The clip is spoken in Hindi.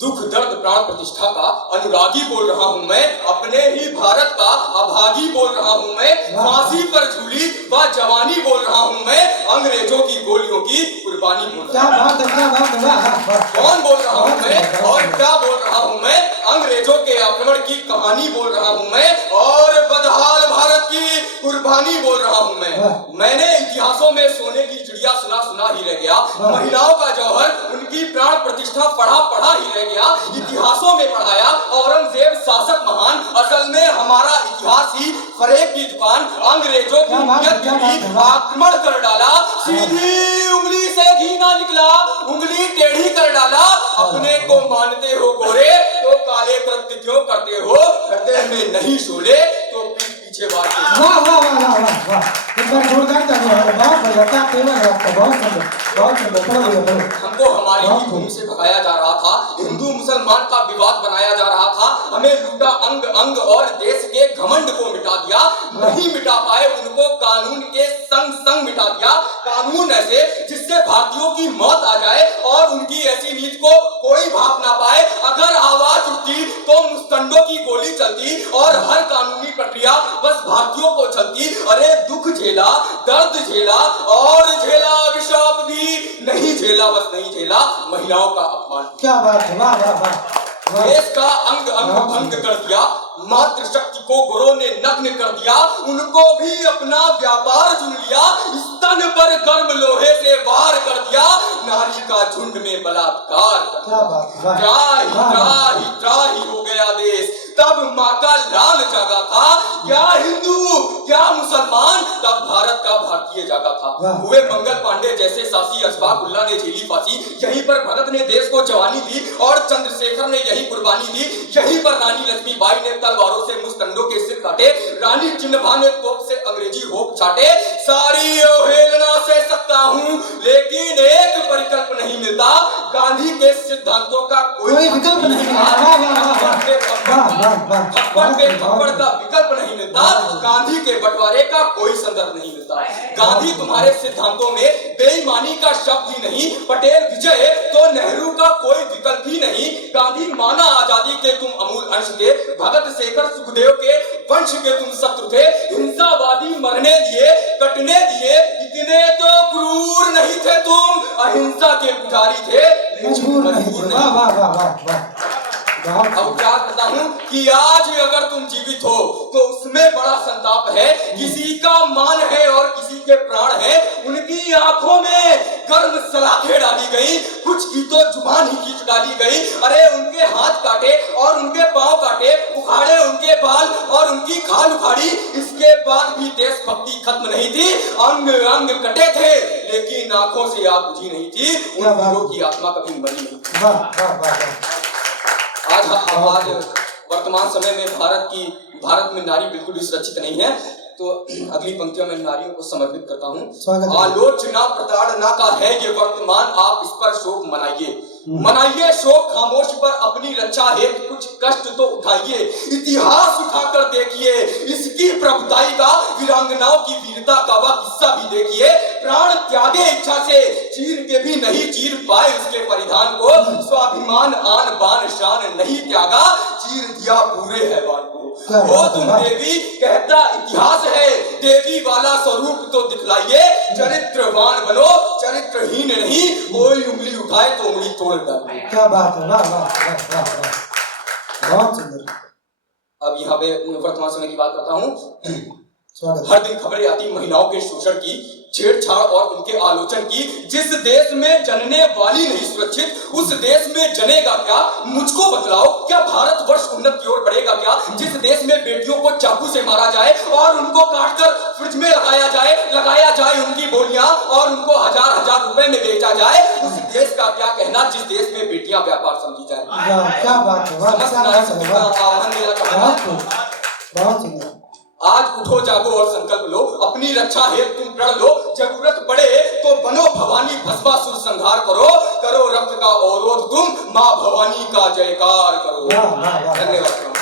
दुख दर्द प्राण प्रतिष्ठा का अनुरागी बोल रहा हूँ मैं, अपने ही भारत का अभागी बोल रहा हूँ मैं, फांसी पर झूली व जवानी बोल रहा हूँ मैं, अंग्रेजों की गोलियों की कुर्बानी बोल रहा हूँ। कौन बोल रहा हूँ मैं और क्या बोल रहा हूँ मैं? अंग्रेजों के आक्रमण की कहानी बोल रहा हूँ मैं और बदहाल भारत की कुर्बानी बोल रहा हूँ मैं। मैंने इतिहासों में सोने की चिड़िया सुना सुना ही रह गया, महिलाओं का जौहर उनकी प्राण प्रतिष्ठा पढ़ा पढ़ा ही रह गया, इतिहासों में पढ़ाया औरंगजेब शासक महान, असल में हमारा इतिहास ही फरेब की दुकान, अंग्रेजों की आक्रमण कर डाला, सीधी उंगली से घी ना निकला, उंगली टेढ़ी कर डाला। अपने को मानते हो गोरे तो काले कृत्य क्यों करते हो, हृदय में नहीं शोले तो पीछे बात। वाह वाह वाह वाह वाह, एक बार जोरदार तालियां हो। बहुत बढ़िया, तेवर है आपका, बहुत सुंदर, बहुत सुंदर। हमको हमारी ही भूमि से भगाया जा रहा था, हिंदू मुसलमान का विवाद बनाया जा रहा था, हमें लूटा अंग अंग और देश के घमंड को मिटा दिया, नहीं मिटा पाए उनको कानून के संग संग मिटा दिया। कानून ऐसे जिससे भारतीयों की मौत आ जाए और उनकी ऐसी नीति को कोई भाप ना पाए, अगर आवाज उठती तो मुस्तंडों की गोली चलती और हर कानूनी प्रक्रिया बस भारतीयों को चलती। अरे दुख झेला, दर्द झेला और झेला अभिशाप भी नहीं झेला, बस नहीं झेला महिलाओं का अपमान। क्या बात है, वाह वाह वाह। देश का अंग अंग भंग कर दिया, मातृशक्ति को गुरु ने नग्न कर दिया, उनको भी अपना व्यापार चुन लिया, स्तन पर गर्म लोहे से वार कर दिया, नारी का झुंड में बलात्कार। त्राही हो गया देश, तब माँ का लाल जागा था, क्या हिंदू क्या मुसलमान, तब भारत का भारतीय जागा था। हुए मंगल पांडे जैसे सासी, अशफाकुल्ला ने झेली फांसी, यहीं पर भगत ने देश को जवानी दी और चंद्रशेखर ने यही कुर्बानी दी, यहीं पर रानी लक्ष्मीबाई ने तलवारों से मुस्तंडों के सिर काटे, रानी चिन्हबा ने तोप से अंग्रेजी होप छाटे। सारी अवहेलना से सकता हूँ लेकिन एक परिकल्प नहीं मिलता, गांधी के सिद्धांतों का कोई विकल्प नहीं मिलता, थप्पड़ का विकल्प नहीं मिलता, गांधी के बंटवारे का कोई संदर्भ नहीं मिलता। गांधी तुम्हारे सिद्धांतों में बेईमानी का शब्द ही नहीं, पटेल विजय तो नेहरू का कोई विकल्प ही नहीं। गांधी माना आजादी के तुम अमूल अंश थे, भगत शेखर सुखदेव के वंश के तुम शत्रु थे, हिंसावादी मरने दिए कटने दिए, इतने तो क्रूर नहीं थे तुम, अहिंसा के पुजारी थे मजबूर नहीं। अब क्या कहता हूँ कि आज अगर तुम जीवित हो तो उसमें बड़ा संताप है, किसी का मान है और किसी के प्राण है, उनकी आंखों में गर्म सलाखें डाली गई, कुछ की तो जुबान ही खींच डाली गई। अरे उनके हाथ काटे और उनके पांव काटे, उखाड़े उनके बाल और उनकी खाल उखाड़ी, इसके बाद भी देशभक्ति खत्म नहीं थी, अंग अंग कटे थे लेकिन आंखों से आग बुझी नहीं थी, उन वीरों की आत्मा कभी मरी नहीं। आज वर्तमान समय में भारत में नारी बिल्कुल भी सुरक्षित नहीं है, तो अगली पंक्तियों में नारियों को समर्पित करता हूँ। आलोचना प्रताड़ना का है ये वर्तमान, आप इस पर शोक मनाइए शोक खामोश पर अपनी रक्षा हेतु कुछ कष्ट तो उठाइए, इतिहास उठाकर देखिए इसकी प्रभुताई का, वीरांगनाओं की वीरता का वह किस्सा भी देखिए, प्राण त्यागे इच्छा से चीर के भी नहीं चीर पाए उसके परिधान को, स्वाभिमान आन बान शान नहीं त्यागा, चीर दिया पूरे हैवान को। वो तुम देवी कहता इतिहास है, देवी वाला स्वरूप तो दिखलाइए, चरित्रवान बनो चरित्रहीन नहीं, कोई उंगली उठाए तो उंगली तोड़ डाले। क्या बात है, वाह वाह वाह वाह, बहुत सुंदर। अब यहाँ पे वर्तमान समय की बात करता हूँ। हर दिन खबरें आती महिलाओं के शोषण की, छेड़छाड़ और उनके आलोचन की। जिस देश में जनने वाली नहीं सुरक्षित, उस देश में जनेगा क्या? मुझको बतलाओ, क्या भारतवर्ष उन्नत की ओर बढ़ेगा क्या? जिस देश में बेटियों को चाकू से मारा जाए और उनको काटकर फ्रिज में लगाया जाए उनकी बोलियां और उनको हजार हजार रुपए में बेचा जाए, उस देश का क्या कहना जिस देश में बेटियां व्यापार समझी जाए? क्या बात है, बहुत सुंदर। आज उठो जागो और संकल्प लो, अपनी रक्षा हेतु तुम प्रण लो, जरूरत पड़े तो बनो भवानी, भस्मासुर संहार करो रक्त का अवरोध तुम, माँ भवानी का जयकार करो। धन्यवाद।